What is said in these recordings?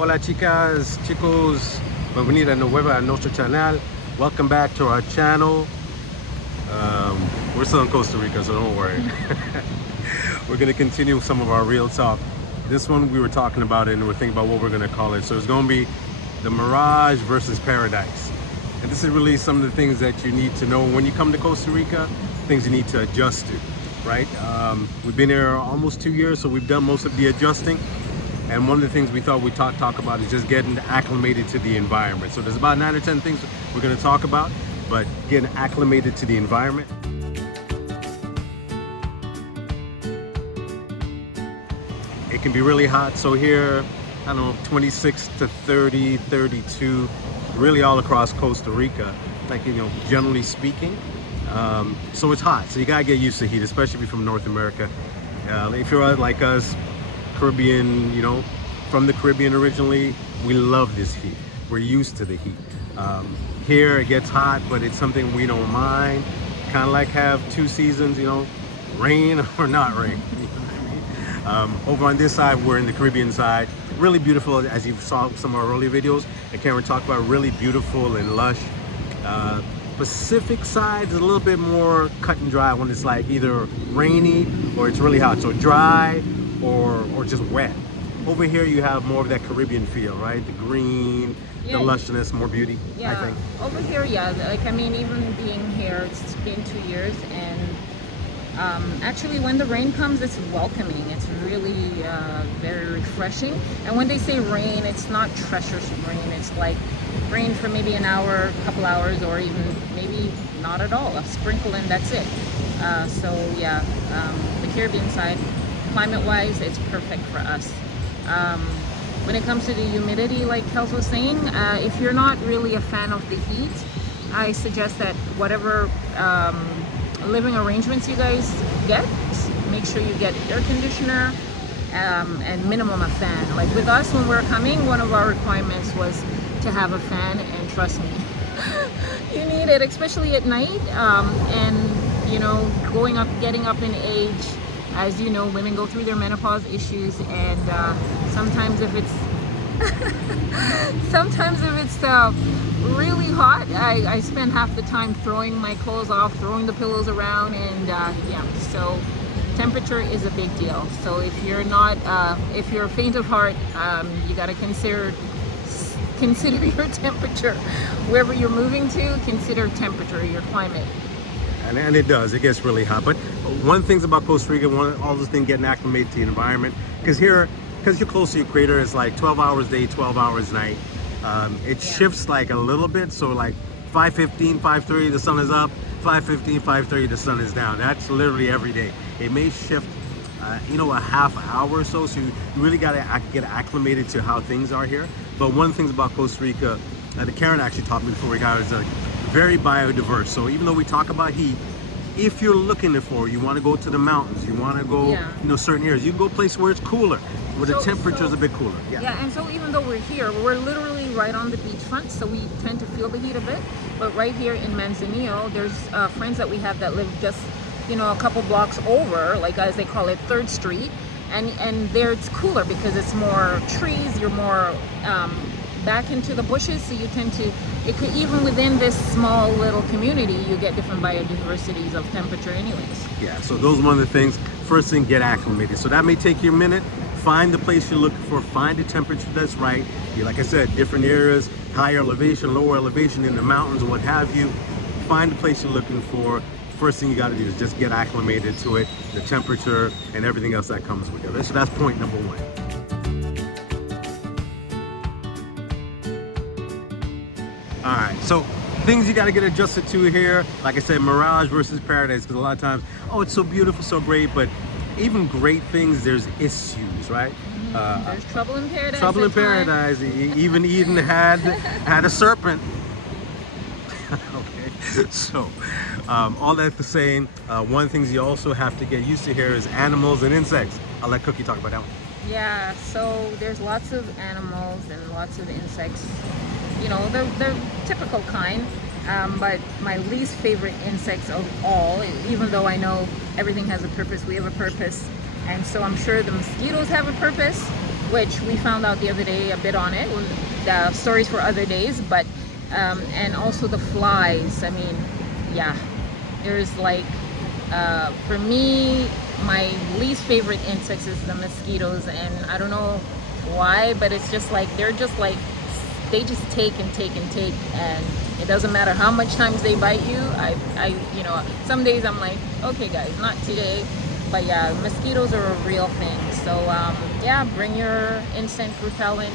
Hola chicas, chicos, bienvenida nueva a nuestro canal. Welcome back to our channel. We're still in Costa Rica, so don't worry. We're gonna continue some of our real talk. This one we were talking about it and we're thinking about what we're gonna call it. So it's gonna be the Mirage versus Paradise. And this is really some of the things that you need to know when you come to Costa Rica, things you need to adjust to, right? We've been here almost 2 years, so we've done most of the adjusting. And one of the things we thought we'd talk about is just getting acclimated to the environment. So there's about 9 or 10 things we're gonna talk about, but getting acclimated to the environment. It can be really hot. So here, I don't know, 26 to 30, 32, really all across Costa Rica, like, you know, generally speaking. So it's hot, so you gotta get used to heat, especially if you're from North America. If you're like us, Caribbean, you know, from the Caribbean originally, we love this heat. We're used to the heat. Here it gets hot, but it's something we don't mind. Kind of like have 2 seasons, you know, rain or not rain. Over on this side, we're in the Caribbean side. Really beautiful, as you saw some of our earlier videos. And Karen talked about really beautiful and lush. Pacific side is a little bit more cut and dry when it's like either rainy or it's really hot. So dry or just wet. Over here you have more of that Caribbean feel, right? The green, the lushness, more beauty, I think. Over here, like, I mean, even being here, it's been 2 years, and actually when the rain comes, it's welcoming. It's really very refreshing. And when they say rain, it's not treacherous rain. It's like rain for maybe an hour, a couple hours, or even maybe not at all. A sprinkle and that's it. The Caribbean side, climate-wise, it's perfect for us. When it comes to the humidity, like Kels was saying, if you're not really a fan of the heat, I suggest that whatever living arrangements you guys get, make sure you get air conditioner and minimum a fan. Like with us, when we're coming, one of our requirements was to have a fan, and trust me, you need it, especially at night. And you know, getting up in age. As you know, women go through their menopause issues, and sometimes if it's really hot, I spend half the time throwing my clothes off, throwing the pillows around, and so temperature is a big deal. So if you're faint of heart, you got to consider your temperature. Wherever you're moving to, consider temperature, your climate. And it does, it gets really hot. But one thing about Costa Rica, all this thing getting acclimated to the environment, because you're close to your equator, it's like 12 hours day, 12 hours night. It shifts like a little bit, so like 5:15, 5:30 the sun is up, 5:15, 5:30 the sun is down. That's literally every day. It may shift a half hour or so you really got to get acclimated to how things are here. But one thing about Costa Rica that Karen actually taught me before we got is very biodiverse. So even though we talk about heat, if you're looking for, you want to go to the mountains, you want to go, certain areas, you can go places where it's cooler, where the temperature is a bit cooler. And so even though we're here, we're literally right on the beachfront, so we tend to feel the heat a bit. But right here in Manzanillo, there's friends that we have that live just, a couple blocks over, like as they call it, 3rd Street, and there it's cooler because it's more trees, you're more back into the bushes, so you tend to, even within this small little community, you get different biodiversities of temperature anyways. Yeah, so those are one of the things. First thing, get acclimated. So that may take you a minute. Find the place you're looking for, find the temperature that's right. Like I said, different areas, higher elevation, lower elevation in the mountains, what have you. Find the place you're looking for. First thing you got to do is just get acclimated to it, the temperature and everything else that comes with it. So that's point number 1. All right, so things you got to get adjusted to here. Like I said, Mirage versus Paradise, because a lot of times, oh, it's so beautiful, so great, but even great things, there's issues, right? There's trouble in paradise. Trouble in paradise. Even Eden had a serpent. Okay, so all that to say, one of the things you also have to get used to here is animals and insects. I'll let Cookie talk about that one. Yeah, so there's lots of animals and lots of insects. They're typical kind, but my least favorite insects of all, even though I know everything has a purpose, we have a purpose, and so I'm sure the mosquitoes have a purpose. which we found out the other day a bit on it. The stories for other days, but and also the flies. I mean, yeah, there's like for me, my least favorite insects is the mosquitoes, and I don't know why, but it's just like they're just like they just take and take and take, and it doesn't matter how much times they bite you. You know, some days I'm like, okay guys, not today. But yeah, mosquitoes are a real thing. So yeah, bring your insect repellent.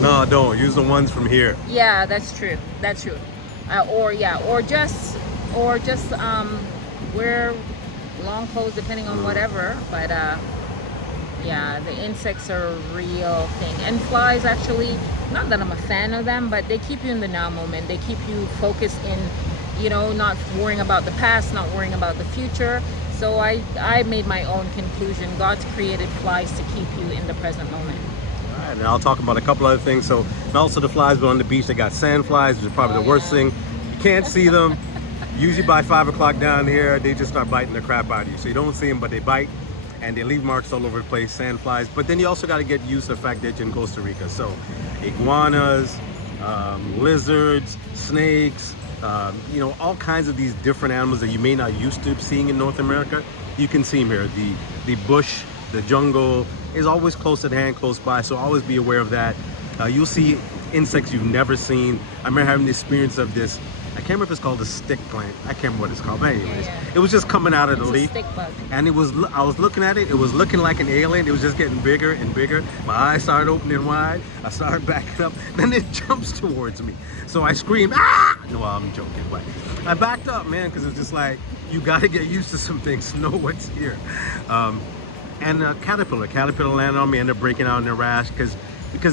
No, don't use the ones from here. Yeah, that's true. That's true. Or just wear long clothes depending on whatever. But yeah, the insects are a real thing. And flies, actually, not that I'm a fan of them, but they keep you in the now moment. They keep you focused in, you know, not worrying about the past, not worrying about the future. So I made my own conclusion. God's created flies to keep you in the present moment. All right, and I'll talk about a couple other things. So, and also the flies, but on the beach they got sand flies, which is probably the worst thing. You can't see them. Usually by 5 o'clock down here, they just start biting the crap out of you. So you don't see them, but they bite. And they leave marks all over the place, sand flies. But then you also got to get used to the fact that you're in Costa Rica. So iguanas, lizards, snakes, you know, all kinds of these different animals that you may not used to seeing in North America. You can see them here. The bush, the jungle is always close at hand, close by. So always be aware of that. You'll see insects you've never seen. I remember having the experience of this. I can't remember if it's called a stick plant. I can't remember what it's called. But anyways, it was just coming out of the leaf. Stick bug. And it was, I was looking at it. It was looking like an alien. It was just getting bigger and bigger. My eyes started opening wide. I started backing up. Then it jumps towards me. So I screamed, ah! No, I'm joking. But I backed up, man, because it's just like, you got to get used to some things to know what's here. And a caterpillar landed on me, ended up breaking out in a rash because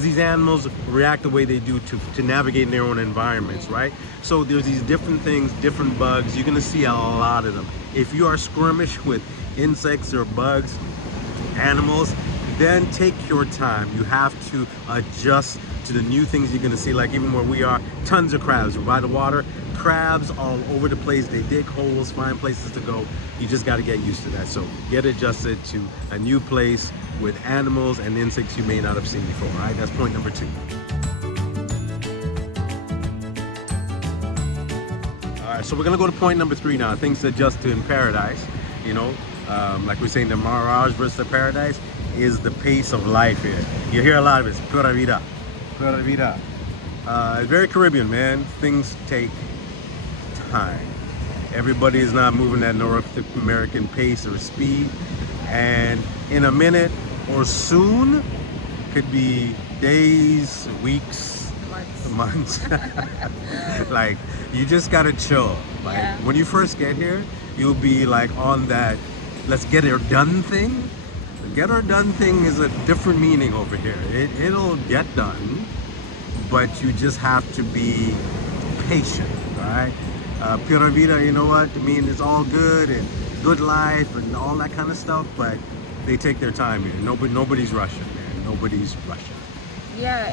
these animals react the way they do to navigate in their own environments, right? So there's these different things, different bugs. You're gonna see a lot of them. If you are skirmish with insects or bugs, animals, then take your time. You have to adjust to the new things you're gonna see, like even where we are, tons of crabs. We're by the water, crabs all over the place. They dig holes, find places to go. You just gotta get used to that. So get adjusted to a new place with animals and insects you may not have seen before, all right? That's point number 2. All right, so we're gonna go to point number 3 now, things to adjust to in paradise. You know, like we're saying, the mirage versus the paradise is the pace of life here. You hear a lot of it, it's pura vida, pura vida. It's very Caribbean, man. Things take time. Everybody is not moving at North American pace or speed. And in a minute or soon, could be days, weeks, months. Like, you just gotta chill. Like, when you first get here, you'll be like on that let's get her done thing. The get her done thing is a different meaning over here. It'll get done, but you just have to be patient, right? Pura vida, you know what? I mean, it's all good and good life and all that kind of stuff, but they take their time here. Nobody's rushing, man. Nobody's rushing. Yeah,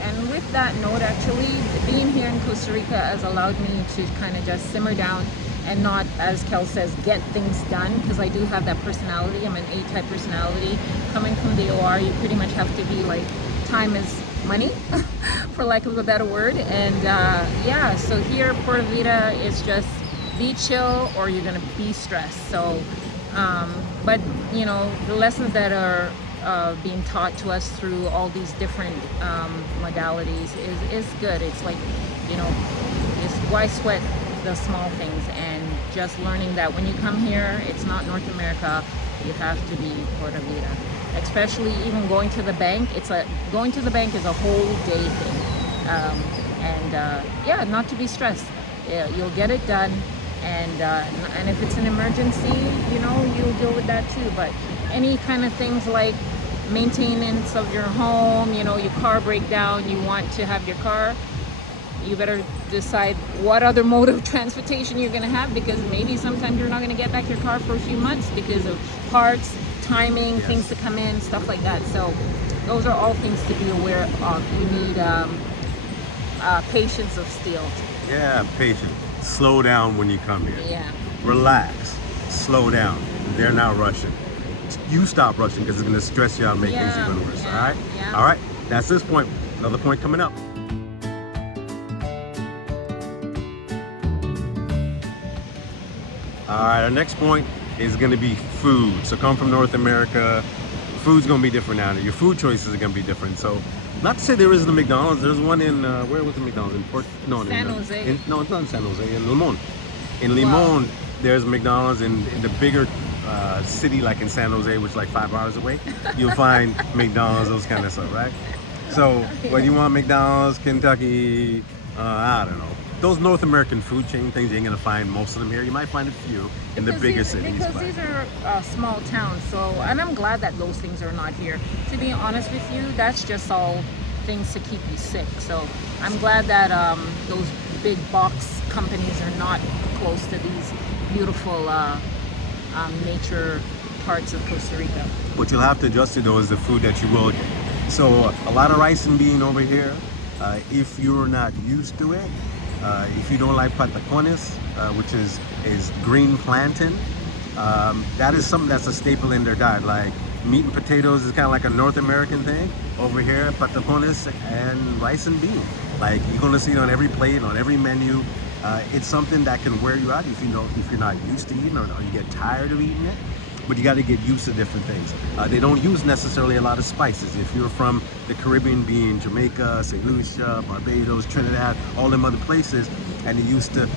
and with that note, actually, being here in Costa Rica has allowed me to kind of just simmer down and not, as Kel says, get things done, because I do have that personality. I'm an A-type personality. Coming from the OR, you pretty much have to be like, time is money, for lack of a better word. And yeah, so here, Pura Vida is just be chill or you're gonna be stressed. So, but you know, the lessons that are being taught to us through all these different modalities is good. It's like, you know, it's why sweat the small things, and just learning that when you come here, it's not North America. You have to be Pura Vida. Especially even going to the bank. Going to the bank is a whole day thing, and yeah, not to be stressed. You'll get it done, and if it's an emergency, you know, you'll deal with that too. But any kind of things like maintenance of your home, you know, your car break down, you want to have your car, you better decide what other mode of transportation you're going to have, because maybe sometimes you're not going to get back your car for a few months because of parts, timing, things to come in, stuff like that. So those are all things to be aware of. You need patience of steel. Yeah, patience. Slow down when you come here. Yeah. Relax. Slow down. They're not rushing. you stop rushing because it's going to stress you out and make things Yeah, even worse. yeah, All right? yeah. All right. That's this point. Another point coming up. All right, our next point is going to be food. So come from North America, food's going to be different now. Your food choices are going to be different. So not to say there isn't a McDonald's. There's one in, where was the McDonald's? In Port, no, San Jose. No, it's not in San Jose, in Limon. In Limon, there's McDonald's. In the bigger city like in San Jose, which is like 5 hours away, you'll find McDonald's, those kind of stuff, right? So whether you want McDonald's, Kentucky, I don't know. Those North American food chain things, you ain't gonna find most of them here. You might find a few in the bigger cities. Because but these are small towns, so, and I'm glad that those things are not here. To be honest with you, that's just all things to keep you sick. So I'm glad that those big box companies are not close to these beautiful nature parts of Costa Rica. what you'll have to adjust to though is the food that you will get. So a lot of rice and bean over here. If you're not used to it, if you don't like patacones, which is green plantain, that is something that's a staple in their diet. Like meat and potatoes is kind of like a North American thing. Over here, patacones and rice and bean. Like you're gonna see it on every plate, on every menu. It's something that can wear you out if you're not used to eating or you get tired of eating it. But you got to get used to different things. They don't use necessarily a lot of spices. If you're from the Caribbean, being Jamaica, St. Lucia, Barbados, Trinidad, all them other places, and you're used to,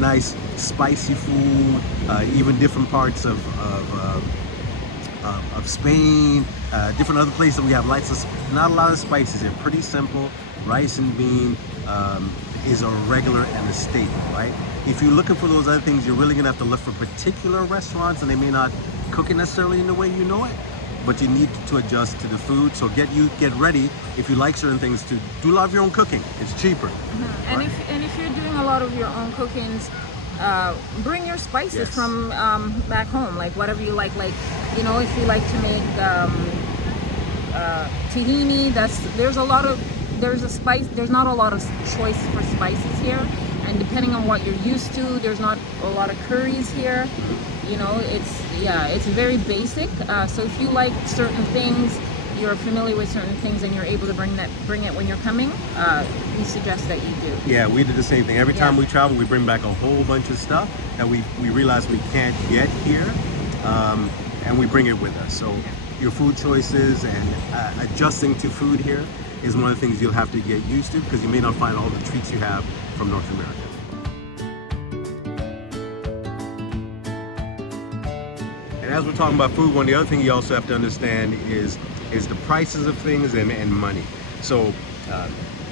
nice spicy food, even different parts of Spain, different other places, we have not a lot of spices. They're pretty simple. Rice and bean is a regular and a staple, right? If you're looking for those other things, you're really gonna have to look for particular restaurants, and they may not cook it necessarily in the way you know it, but you need to adjust to the food. So get ready if you like certain things to do a lot of your own cooking. It's cheaper. Mm-hmm. And if you're doing a lot of your own cookings, bring your spices from back home, like whatever you like. Like, if you like to make tahini, there's not a lot of choice for spices here. And depending on what you're used to, there's not a lot of curries here. It's very basic. So if you like certain things, you're familiar with certain things, and you're able to bring it when you're coming, we suggest that you do. Yeah, we did the same thing. Every time we travel, we bring back a whole bunch of stuff that we realize we can't get here, and we bring it with us. So your food choices and adjusting to food here is one of the things you'll have to get used to, because you may not find all the treats you have from North America. And as we're talking about food, one of the other things you also have to understand is the prices of things and money. So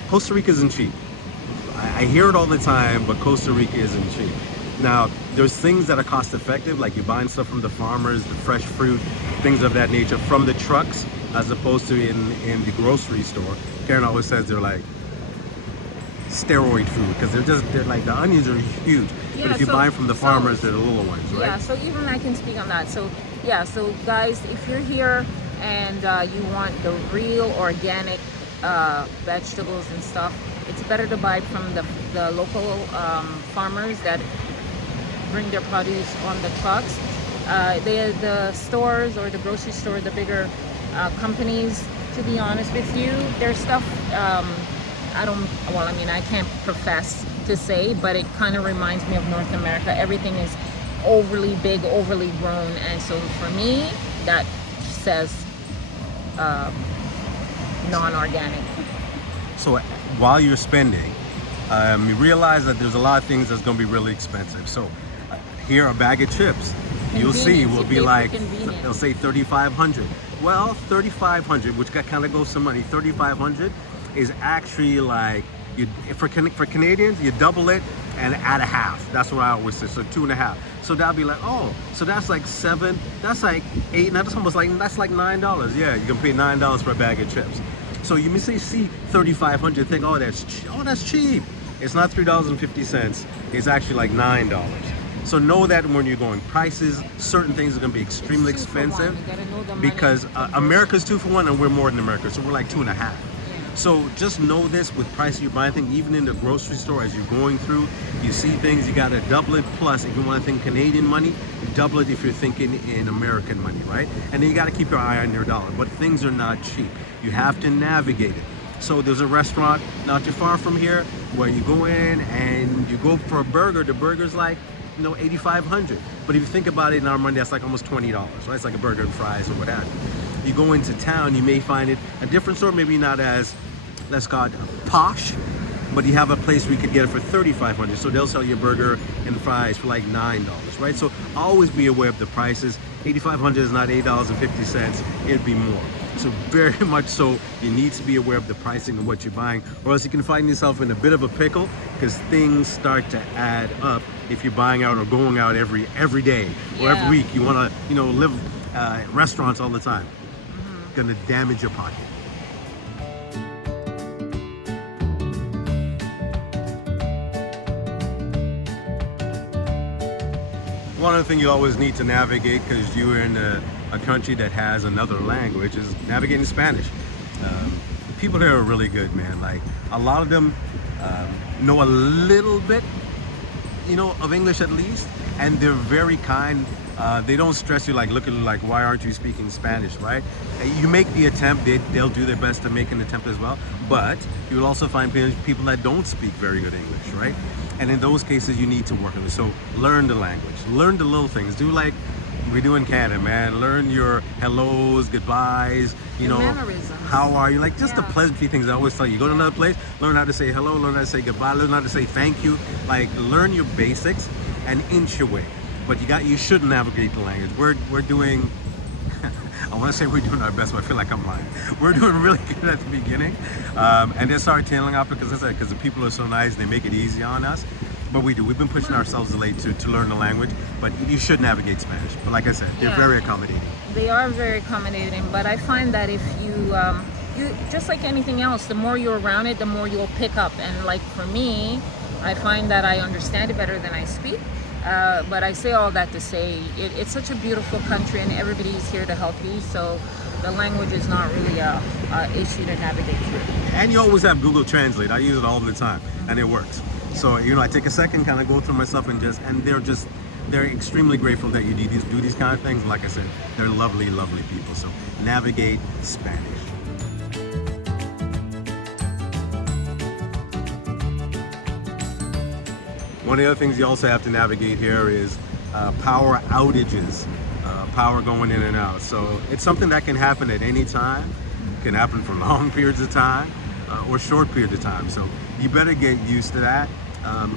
Costa Rica isn't cheap. I hear it all the time, but Costa Rica isn't cheap. Now, there's things that are cost effective, like you're buying stuff from the farmers, the fresh fruit, things of that nature, from the trucks, as opposed to in the grocery store. Karen always says they're like steroid food, because they're like, the onions are huge. But if you buy them from the farmers, they're the little ones, right? Yeah, so even I can speak on that. So guys, if you're here and you want the real organic vegetables and stuff, it's better to buy from the local farmers that bring their produce on the trucks. The stores or the grocery store, the bigger companies, to be honest with you, their stuff, I can't profess to say, but it kind of reminds me of North America. Everything is overly big, overly grown, and so for me, that says non-organic. So while you're spending, you realize that there's a lot of things that's going to be really expensive. So here, a bag of chips, you'll see, will be like, they'll say 3,500. Well, 3,500, which kind of goes some money. 3,500 is actually like, for Canadians, you double it and add a half. That's what I always say. So 2.5. So that'll be like, so that's like 7. That's like 8. Now that's almost like, that's like $9. Yeah, you can pay $9 for a bag of chips. So you may see 3,500, think, that's cheap. It's not $3.50. It's actually like $9. So know that when you're going, prices, certain things are going to be extremely expensive, because America's 2 for 1 and we're more than America, so we're like 2.5. So just know this with price you're buying things, even in the grocery store as you're going through, you see things, you got to double it. Plus, if you want to think Canadian money, double it if you're thinking in American money, right? And then you got to keep your eye on your dollar. But things are not cheap. You have to navigate it. So there's a restaurant not too far from here where you go in and you go for a burger. The burger's like, 8,500. But if you think about it in our money, that's like almost $20, right? It's like a burger and fries or what have you. You go into town, you may find it a different store, maybe not as, let's call it posh, but you have a place where you could get it for 3,500. So they'll sell you a burger and fries for like $9, right? So always be aware of the prices. 8,500 is not $8.50. It'd be more. So very much so, you need to be aware of the pricing of what you're buying, or else you can find yourself in a bit of a pickle because things start to add up if you're buying out or going out every day or every week. You want to, live at restaurants all the time. Gonna damage your pocket. One other thing you always need to navigate, because you're in a country that has another language, is navigating Spanish. People here are really good, man. Like, a lot of them know a little bit, of English at least, and they're very kind. They don't stress you, like, look at you like, why aren't you speaking Spanish, right? You make the attempt, they'll do their best to make an attempt as well, but you will also find people that don't speak very good English, right? And in those cases, you need to work on it. So learn the language, learn the little things. Do like we do in Canada, man. Learn your hellos, goodbyes, mannerisms. How are you? Like, just the pleasantry things I always tell you. Go to another place, learn how to say hello, learn how to say goodbye, learn how to say thank you. Like, learn your basics and inch your way. But you should navigate the language. We're doing, I want to say we're doing our best, but I feel like I'm lying. We're doing really good at the beginning. And then start tailing off because the people are so nice and they make it easy on us. But we do. We've been pushing ourselves late to learn the language, but you should navigate Spanish. But like I said, they're very accommodating. They are very accommodating, but I find that if you just like anything else, the more you're around it, the more you'll pick up. And like for me, I find that I understand it better than I speak. But I say all that to say it's such a beautiful country and everybody's here to help you. So the language is not really a issue to navigate through. And you always have Google Translate. I use it all the time, and it works. So I take a second, kind of go through myself, and they're extremely grateful that you do these kind of things. Like I said, they're lovely, lovely people. So navigate Spanish. One of the other things you also have to navigate here is power outages, power going in and out. So it's something that can happen at any time. It can happen for long periods of time or short periods of time. So you better get used to that.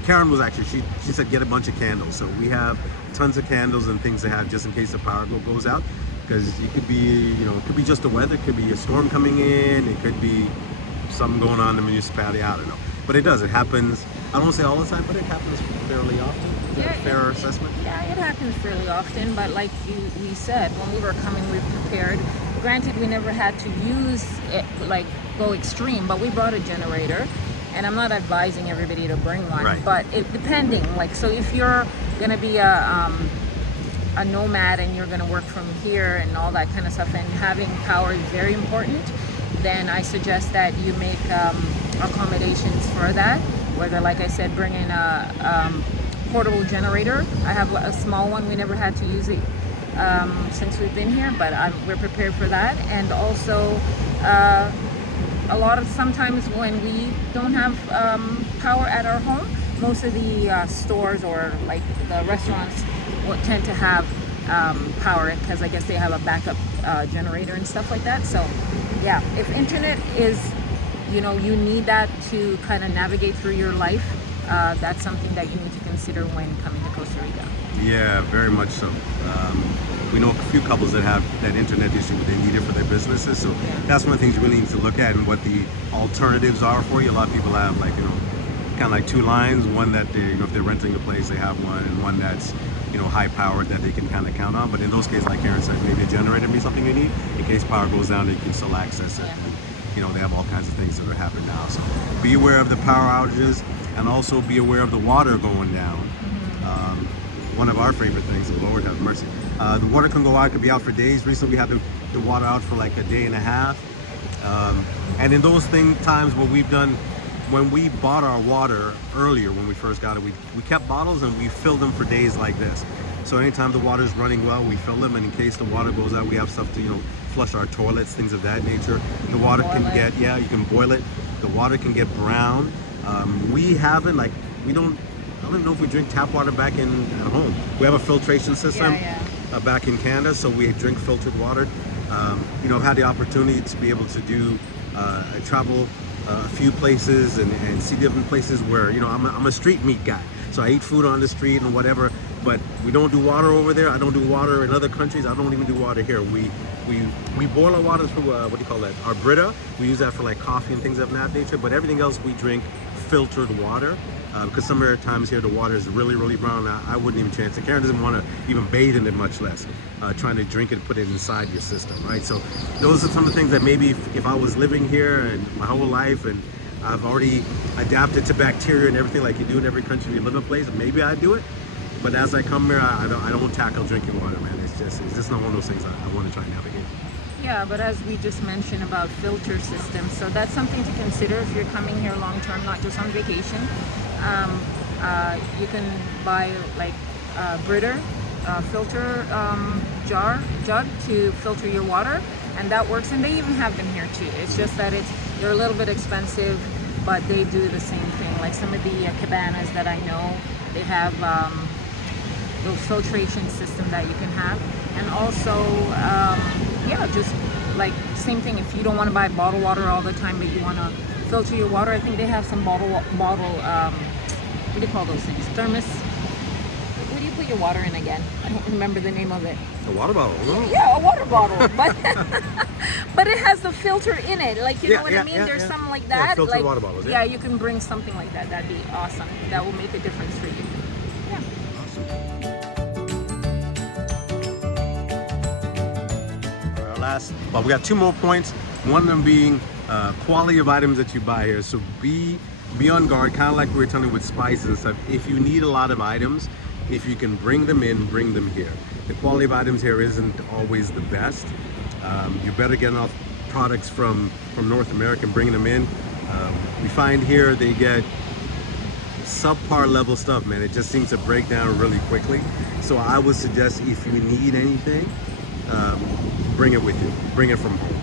Karen was actually, she said get a bunch of candles. So we have tons of candles and things to have just in case the power goes out. Because it could be, it could be just the weather, it could be a storm coming in, it could be something going on in the municipality, I don't know. But it does, it happens, I don't want to say all the time, but it happens fairly often. Is that a fair assessment? Yeah, it happens fairly often, but like we said, when we were coming, we prepared. Granted, we never had to use it, like go extreme, but we brought a generator. And I'm not advising everybody to bring one, right. But it depending, like, so if you're gonna be a nomad and you're gonna work from here and all that kind of stuff, and having power is very important, then I suggest that you make accommodations for that. Whether, like I said, bring in a portable generator. I have a small one. We never had to use it since we've been here, but we're prepared for that. And also, sometimes when we don't have power at our home, most of the stores or like the restaurants will tend to have power because I guess they have a backup generator and stuff like that. So yeah, if internet is, you need that to kind of navigate through your life, that's something that you need to consider when coming to Costa Rica. Yeah, very much so. We know a few couples that have that internet issue, but they need it for their businesses. So that's one of the things you really need to look at and what the alternatives are for you. A lot of people have kind of like two lines. One that they, if they're renting a place, they have one, and one that's high powered that they can kind of count on. But in those cases, like Karen said, maybe a generator be something you need in case power goes down. You can still access it. Yeah. They have all kinds of things that are happening now. So be aware of the power outages and also be aware of the water going down. One of our favorite things, Lord have mercy. The water can go out, could be out for days. Recently we had the water out for like a day and a half. And in those times, what we've done, when we bought our water earlier, when we first got it, we kept bottles and we filled them for days like this. So anytime the water's running well, we fill them, and in case the water goes out, we have stuff to, flush our toilets, things of that nature. The water can get, you can boil it. The water can get brown. We haven't, we don't, I don't even know if we drink tap water back at home. We have a filtration system back in Canada, so we drink filtered water. I've had the opportunity to be able to do travel a few places and see different places where, I'm a street meat guy. So I eat food on the street and whatever, but we don't do water over there. I don't do water in other countries. I don't even do water here. We boil our water through, what do you call that? Our Brita. We use that for like coffee and things of that nature, but everything else we drink filtered water. Because some of the times here the water is really, really brown. I wouldn't even chance it. Karen doesn't want to even bathe in it, much less trying to drink it and put it inside your system, right? So those are some of the things that maybe if I was living here and my whole life and I've already adapted to bacteria and everything like you do in every country you live in place, maybe I'd do it. But as I come here, I don't tackle drinking water, man. It's just not one of those things I want to try and navigate. Yeah, but as we just mentioned about filter systems, so that's something to consider if you're coming here long term, not just on vacation. You can buy like Brita filter jug to filter your water, and that works. And they even have them here too. It's just that they're a little bit expensive, but they do the same thing. Like some of the cabanas that I know, they have those filtration system that you can have, and also just like same thing. If you don't want to buy bottled water all the time, but you want to filter your water, I think they have some bottle what do you call those things? Thermos. What do you put your water in again? I don't remember the name of it. A water bottle. Yeah, a water bottle, but but it has the filter in it. Like you know what I mean? There's something like that. Filtered like, water bottles. Yeah, you can bring something like that. That'd be awesome. That will make a difference for you. Yeah. Awesome. We got 2 more points. One of them being quality of items that you buy here. So be on guard, kind of like we were telling you with spices and stuff. If you need a lot of items, if you can bring them in, bring them here. The quality of items here isn't always the best. You better get enough products from North America and bring them in. We find here they get subpar level stuff, man. It just seems to break down really quickly. So I would suggest if you need anything, bring it with you. Bring it from home.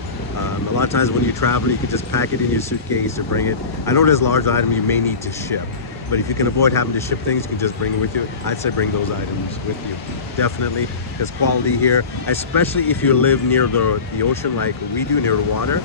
A lot of times when you travel, you can just pack it in your suitcase or bring it. I know there's large items you may need to ship, but if you can avoid having to ship things, you can just bring it with you. I'd say bring those items with you, definitely. There's quality here, especially if you live near the ocean like we do, near the water.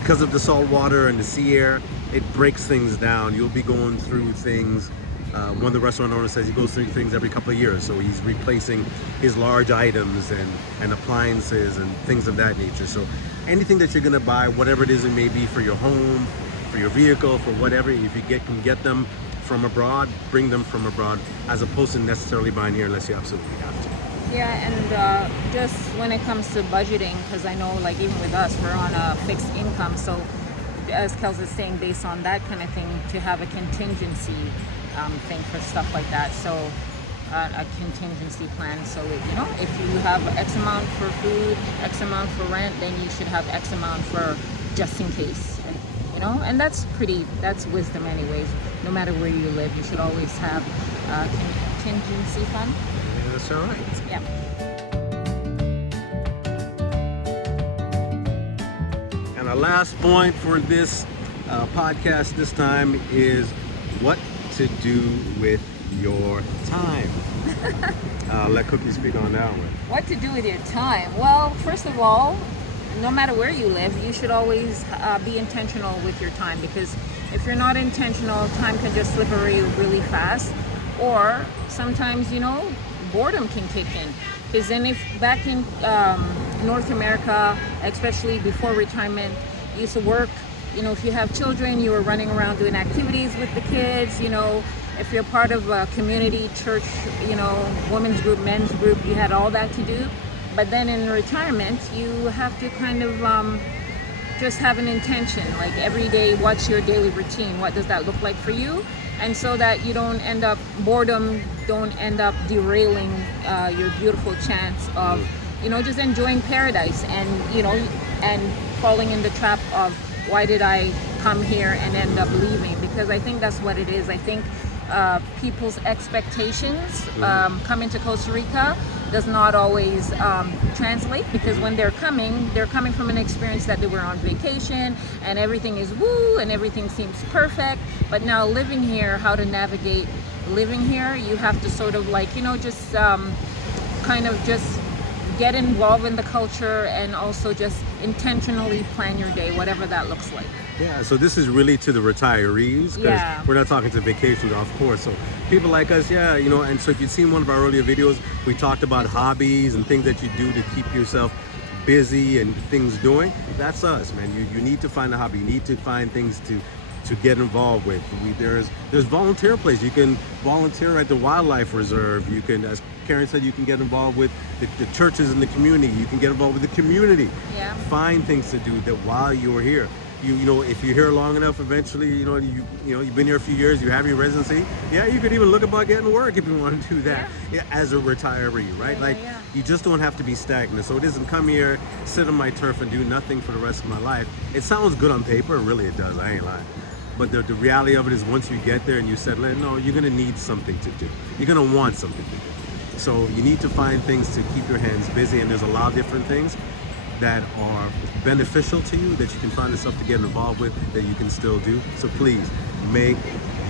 Because of the salt water and the sea air, it breaks things down. You'll be going through things. One of the restaurant owners says he goes through things every couple of years, so he's replacing his large items and appliances and things of that nature. So anything that you're gonna buy, whatever it is it may be for your home, for your vehicle, for whatever, if you can get them from abroad, bring them from abroad, as opposed to necessarily buying here unless you absolutely have to. Yeah, and just when it comes to budgeting, because I know like even with us, we're on a fixed income, so as Kels is saying, based on that kind of thing, to have a contingency thing for stuff like that. So a contingency plan. So if you have X amount for food, X amount for rent, then you should have X amount for just in case. And that's wisdom anyways. No matter where you live, you should always have a contingency fund. Yeah, that's all right. Yeah. And our last point for this podcast this time is what to do with your time. Let Cookie speak on that one. What to do with your time? Well, first of all, no matter where you live, you should always be intentional with your time, because if you're not intentional, time can just slip away really fast. Or sometimes, boredom can kick in. Because then if back in North America, especially before retirement, you used to work, if you have children, you were running around doing activities with the kids, if you're part of a community, church, women's group, men's group, you had all that to do. But then in retirement, you have to kind of just have an intention, like every day, what's your daily routine? What does that look like for you? And so that you don't end up, boredom don't end up derailing your beautiful chance of, just enjoying paradise and falling in the trap of why did I come here and end up leaving, because I think that's what it is. I think people's expectations coming to Costa Rica does not always translate, because when they're coming from an experience that they were on vacation and everything is woo and everything seems perfect. But now living here, how to navigate living here, you have to sort of like, just kind of just get involved in the culture, and also just intentionally plan your day, whatever that looks like. Yeah, so this is really to the retirees, because we're not talking to vacation golf course. So people like us, and so if you've seen one of our earlier videos, we talked about hobbies and things that you do to keep yourself busy and things doing. That's us, man. You need to find a hobby. You need to find things to get involved with. There's volunteer places. You can volunteer at the wildlife reserve. You can, as Karen said, you can get involved with the churches in the community. You can get involved with the community. Yeah. Find things to do that while you're here. You know, if you're here long enough, eventually, you've been here a few years, you have your residency. Yeah, you could even look about getting work if you want to do that as a retiree, right? You just don't have to be stagnant. So it isn't come here, sit on my turf and do nothing for the rest of my life. It sounds good on paper, really it does, I ain't lying. But the reality of it is, once you get there and you settle in, no, you're gonna need something to do. You're gonna want something to do. So you need to find things to keep your hands busy, and there's a lot of different things that are beneficial to you that you can find yourself to get involved with, that you can still do. So please make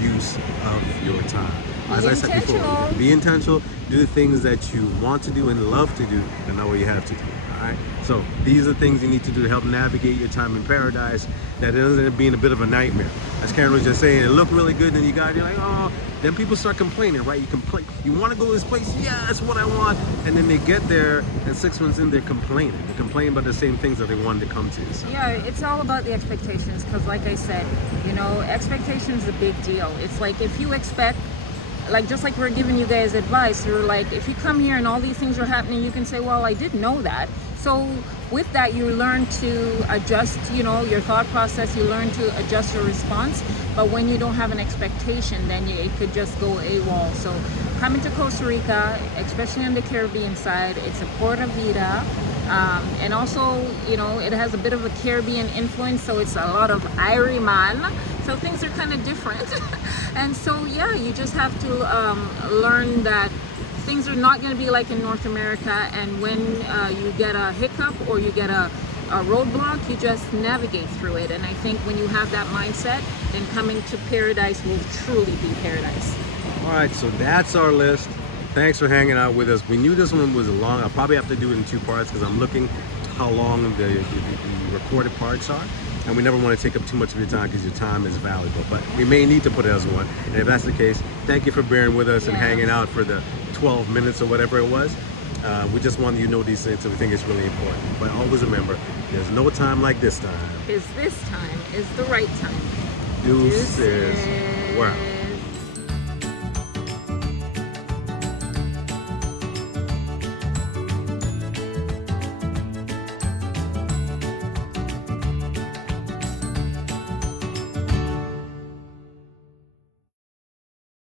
use of your time. As I said before, be intentional, do the things that you want to do and love to do, and not what you have to do. All right. So these are things you need to do to help navigate your time in paradise, that it doesn't end up being a bit of a nightmare. As Karen was just saying, it looked really good, and you're like, oh, then people start complaining, right? You complain, you want to go to this place, yeah, that's what I want, and then they get there, and 6 months in, they're complaining. They're complaining about the same things that they wanted to come to. So. Yeah, it's all about the expectations, because like I said, expectations is a big deal. It's like, if you expect, just like we're giving you guys advice, you're like, if you come here and all these things are happening, you can say, well, I did know that. So with that, you learn to adjust, your thought process, you learn to adjust your response. But when you don't have an expectation, then it could just go AWOL. So coming to Costa Rica, especially on the Caribbean side, it's a Pura Vida. And also, it has a bit of a Caribbean influence, so it's a lot of Irie man. So things are kind of different. And so, you just have to learn that things are not going to be like in North America, and when you get a hiccup or you get a roadblock, you just navigate through it. And I think when you have that mindset, then coming to paradise will truly be paradise. All right, so that's our list. Thanks for hanging out with us. We knew this one was long. I'll probably have to do it in 2 parts, because I'm looking how long the recorded parts are. And we never want to take up too much of your time, because your time is valuable. But we may need to put it as one. And if that's the case, thank you for bearing with us and hanging out for the 12 minutes or whatever it was. We just wanted you to know these things, so we think it's really important. But always remember, there's no time like this time. Because this time is the right time. Deuces. Wow.